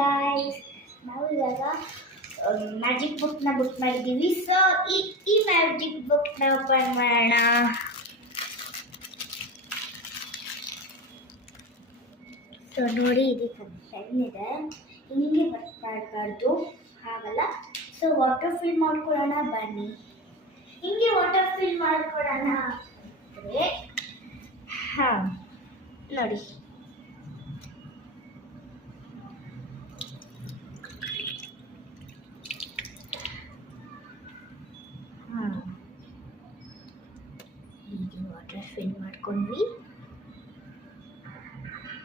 Guys, ನಾವು ಇವಾಗ magic ಬುಕ್ನ ಬುಕ್ ಮಾಡಿದ್ದೀವಿ. ಸೊ ಈ ಮ್ಯಾಜಿಕ್ ಬುಕ್ನ ಓಪನ್ ಮಾಡೋಣ. ಸೊ ನೋಡಿ, ಇದಕ್ಕೆ ಪೆನ್ ಇದೆ. ಹಿಂಗೆ ಮಾಡಬಾರ್ದು, ಹಾಗಲ್ಲ. ಸೊ ವಾಟರ್ ಫಿಲ್ ಮಾಡ್ಕೊಳ್ಳೋಣ ಬನ್ನಿ. ಹಿಂಗೆ ವಾಟರ್ ಫಿಲ್ ಮಾಡ್ಕೊಳ್ಳೋಣ ಅಂದರೆ ಹಾಂ ನೋಡಿ, ಹೀಗೆ ವಾಟರ್ ಫಿಲ್ ಮಾಡ್ಕೊಂಡ್ವಿ.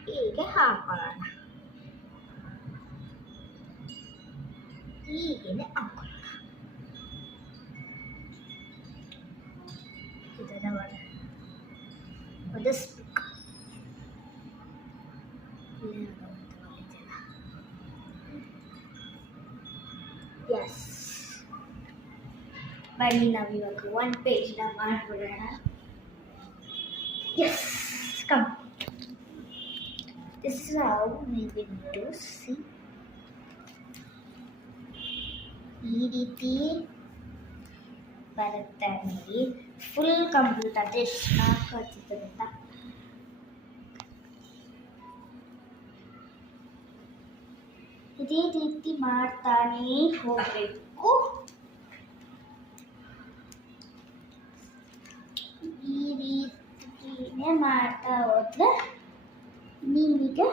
ಹೀಗೆ ಹಾಕೊಳ್ಳೋಣ, ಹೀಗೇನೆ ಹಾಕೊಳ್ಳೋಣ. ಇದನ್ನು ಒದಿಸ್ಬೇಕು. ಎಸ್, ಬನ್ನಿ ನಾವು ಇವಾಗ 1 ಪೇಜ್ನ ಮಾಡ್ಬಿಡೋಣ. Yes, come. This is how we will do. See, ಈ ರೀತಿ ಬರುತ್ತೆ ನೋಡಿ. ಫುಲ್ ಕಂಪ್ಲೀಟ್ ಆದರೆ ಎಷ್ಟು ಚೆನ್ನಾಗಿ ಅಂತ. ಇದೇ ರೀತಿ ಮಾಡ್ತಾನೇ ಹೋಗಬೇಕು. ಈ ರೀತಿನೇ ಮಾಡ್ತಾ ಹೋದ್ರೆ ನಿಮಗೆ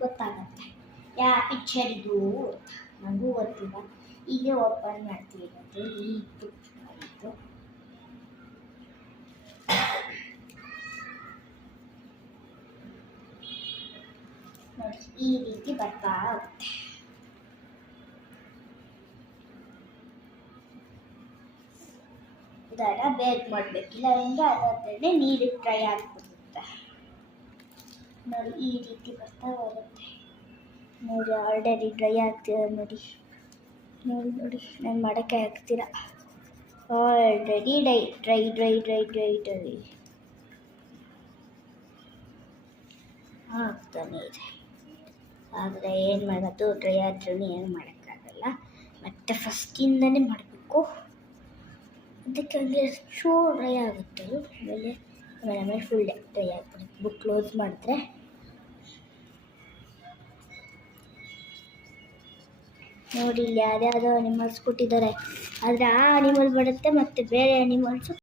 ಗೊತ್ತಾಗುತ್ತೆ ಯಾವ ಪಿಕ್ಚರ್ ಇದು ಅಂತ. ನನಗೂ ಗೊತ್ತಿಲ್ಲ. ಈಗ ಓಪನ್ ಮಾಡ್ತಿರೋದು ಈ ಬುಕ್ ಮಾಡಿದ್ದು. ನೋಡಿ, ಈ ರೀತಿ ಬರ್ತಾ ಹೋಗುತ್ತೆ. ಇದನ್ನ ಬೇಗ ಮಾಡಬೇಕಿಲ್ಲ, ಹಿಂಗೆ ಅದಾದ್ರೆ ನೀರಿಗೆ ಡ್ರೈ ಆಗಿಬಿಡುತ್ತೆ. ನೋಡಿ, ಈ ರೀತಿ ಬರ್ತಾ ಹೋಗುತ್ತೆ. ನೋಡಿ, ಆಲ್ರೆಡಿ ಡ್ರೈ ಆಗ್ತಿದೆ ನೋಡಿ. ನೋಡಿ ನೋಡಿ, ನಾನು ಮಾಡೋಕ್ಕೆ ಆಗ್ತೀರ. ಆಲ್ರೆಡಿ ಡ್ರೈ ಆಗ್ತಾನೆ ಇದೆ. ಆದರೆ ಏನು ಮಾಡೋದು, ಡ್ರೈ ಆದ್ರೂ ಏನು ಮಾಡೋಕ್ಕಾಗಲ್ಲ. ಮತ್ತು ಫಸ್ಟಿಂದನೇ ಮಾಡಬೇಕು. ಅದಕ್ಕೆ ಹಂಗೆ ಶೋ ಡ್ರೈ ಆಗುತ್ತೆ. ಆಮೇಲೆ ಫುಲ್ ಡ್ರೈ ಆಗಿಬಿಡುತ್ತೆ. ಬುಕ್ ಕ್ಲೋಸ್ ಮಾಡಿದ್ರೆ ನೋಡಿ, ಇಲ್ಲಿ ಯಾವ್ಯಾವುದೋ ಅನಿಮಲ್ಸ್ ಕೊಟ್ಟಿದ್ದಾರೆ. ಆದರೆ ಆ ಅನಿಮಲ್ ಬರುತ್ತೆ ಮತ್ತು ಬೇರೆ ಅನಿಮಲ್ಸು